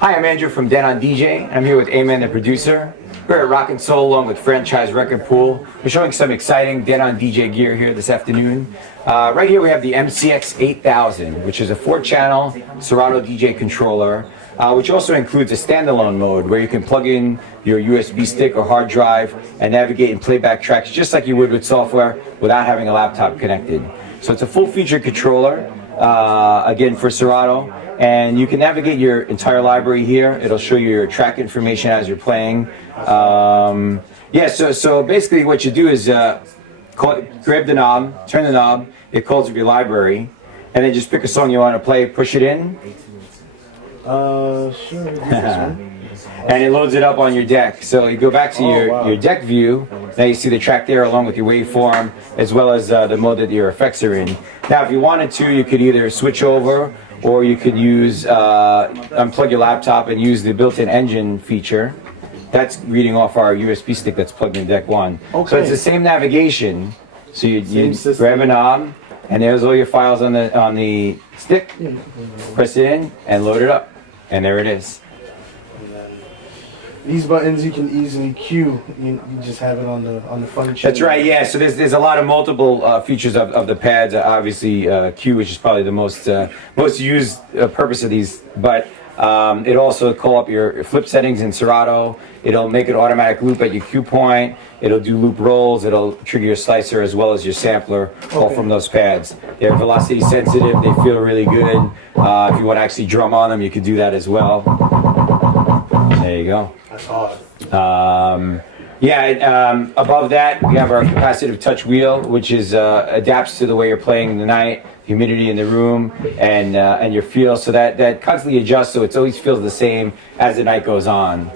Hi, I'm Andrew from DENON DJ. I'm here with Amen, the producer. We're at Rock and Soul along with Franchise Record Pool. We're showing some exciting DENON DJ gear here this afternoon. Right here we have the MCX8000, which is a 4-channel Serato DJ controller, which also includes a standalone mode where you can plug in your USB stick or hard drive and navigate and play back tracks just like you would with software without having a laptop connected. So it's a full-featured controller, again for Serato. And you can navigate your entire library here. It'll show you your track information as you're playing. So basically what you do is grab the knob, turn the knob, it calls up your library, and then just pick a song you want to play, push it in. Sure. And it loads it up on your deck. So you go back to your deck view, now you see the track there along with your waveform, as well as the mode that your effects are in. Now if you wanted to, you could either switch over, or you could use, unplug your laptop and use the built-in engine feature. That's reading off our USB stick that's plugged in deck 1. Okay. So it's the same navigation. So you grab a knob, and there's all your files on the stick. Press it in and load it up, and there it is. These buttons you can easily cue. You just have it on the function. That's right. Yeah. So there's a lot of multiple features of the pads. Obviously, Q, which is probably the most used purpose of these, but it also call up your flip settings in Serato. It'll make an automatic loop at your cue point. It'll do loop rolls. It'll trigger your slicer as well as your sampler, all from those pads. They're velocity sensitive. They feel really good. If you want to actually drum on them, you could do that as well. There you go. That's awesome. Above that we have our capacitive touch wheel, which is adapts to the way you're playing in the night, humidity in the room, and your feel. So that constantly adjusts, so it always feels the same as the night goes on.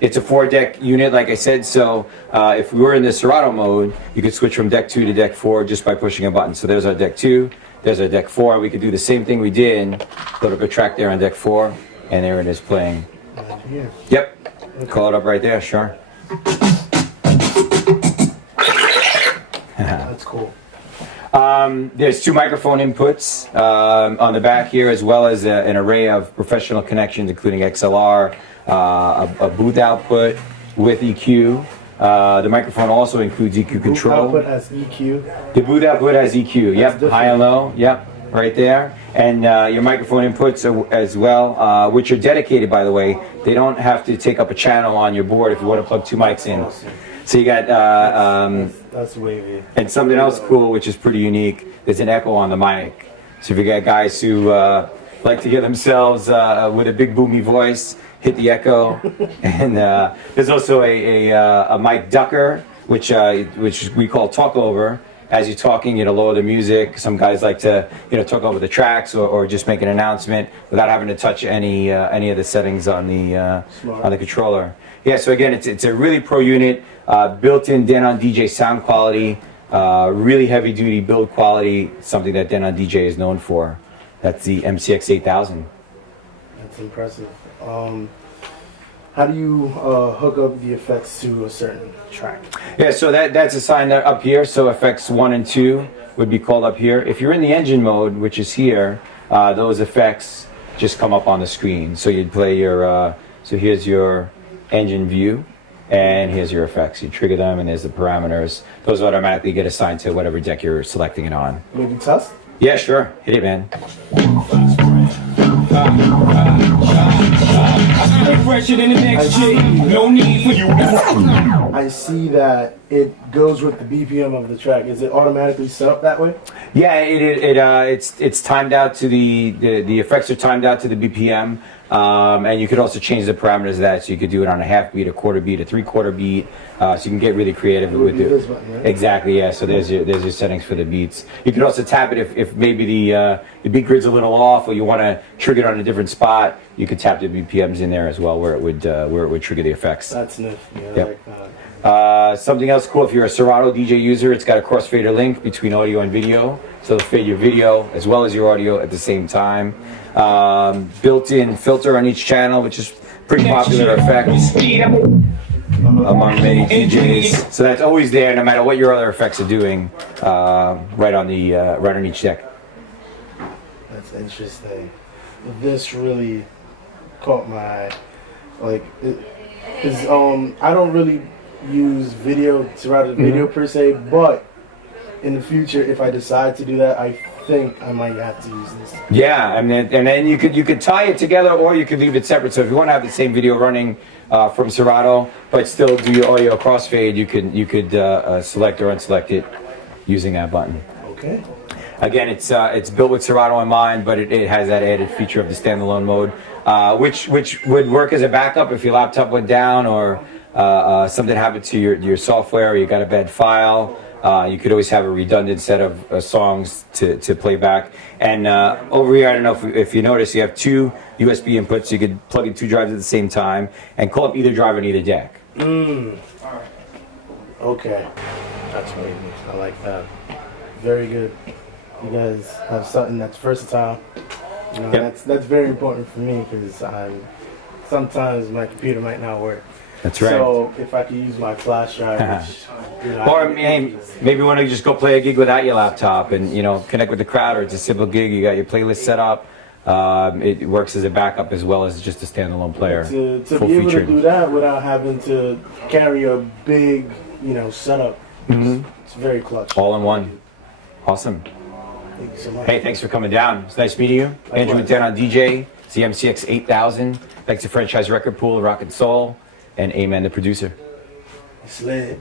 It's a 4-deck unit, like I said. So if we were in the Serato mode, you could switch from deck 2 to deck 4 just by pushing a button. So there's our deck 2. There's our deck 4. We could do the same thing we did. Load up a track there on deck 4, and there it is playing. Here. Yep. Call it up right there, sure. That's cool. There's 2 microphone inputs on the back here, as well as an array of professional connections, including XLR, a booth output with EQ. The microphone also includes EQ control. Booth output has EQ. The booth output has EQ. Yep. High and low. Yep. Right there. And your microphone inputs as well, which are dedicated, by the way. They don't have to take up a channel on your board if you want to plug 2 mics in. So you got that's wavy. And something else cool, which is pretty unique, there's an echo on the mic. So if you got guys who like to hear themselves with a big boomy voice, hit the echo. And there's also a mic ducker, which we call talk over. As you're talking, lower the music. Some guys like to, talk over the tracks or just make an announcement without having to touch any of the settings on the controller. Yeah. So again, it's a really pro unit, built-in DENON DJ sound quality, really heavy-duty build quality. Something that DENON DJ is known for. That's the MCX8000. That's impressive. How do you hook up the effects to a certain track? Yeah, so that's assigned up here. So effects 1 and 2 would be called up here. If you're in the engine mode, which is here, those effects just come up on the screen. So you'd play your, so here's your engine view, and here's your effects. You trigger them, and there's the parameters. Those automatically get assigned to whatever deck you're selecting it on. Maybe test? Yeah, sure. Hit it, man. I see that it goes with the BPM of the track. Is it automatically set up that way? Yeah, it's timed out to the effects are timed out to the BPM, and you could also change the parameters of that. So you could do it on a half beat, a quarter beat, a 3/4 beat. So you can get really creative with it. Button, right? Exactly. Yeah. So there's your settings for the beats. You can also tap it if maybe the beat grid's a little off, or you want to trigger it on a different spot. You could tap the BPMs in there as well, where it would trigger the effects. That's nifty. I Yep. like that. Something else cool, if you're a Serato DJ user, it's got a crossfader link between audio and video. So it'll fade your video as well as your audio at the same time. Built-in filter on each channel, which is pretty popular effect among many DJs. So that's always there, no matter what your other effects are doing, right on each deck. That's interesting. This really caught my like. Because I don't really use video Serato video per se, but in the future, if I decide to do that, I think I might have to use this. Yeah, and then you could tie it together, or you could leave it separate. So if you want to have the same video running from Serato, but still do your audio crossfade, you could select or unselect it using that button. Okay. Again, it's built with Serato in mind, but it has that added feature of the standalone mode, which would work as a backup if your laptop went down or something happened to your software, or you got a bad file. You could always have a redundant set of songs to play back. And over here, I don't know if you notice, you have two USB inputs. You could plug in two drives at the same time and call up either drive on either deck. Okay. That's what I like that. Very good. You guys have something that's versatile. You know, Yep. that's very important for me because sometimes my computer might not work. That's right. So if I could use my flash drive, which, you know, Or maybe want to just go play a gig without your laptop and connect with the crowd, or it's a simple gig. You got your playlist set up. It works as a backup as well as just a standalone player. To full be able featured. to do that without having to carry a big setup, it's very clutch. All in one. Awesome. Thank you so much. Hey, thanks for coming down. It's nice meeting you. Andrew with DENON DJ, the MCX8000. Thanks to Franchise Record Pool, Rock and Soul, and Amen, the producer. Sled.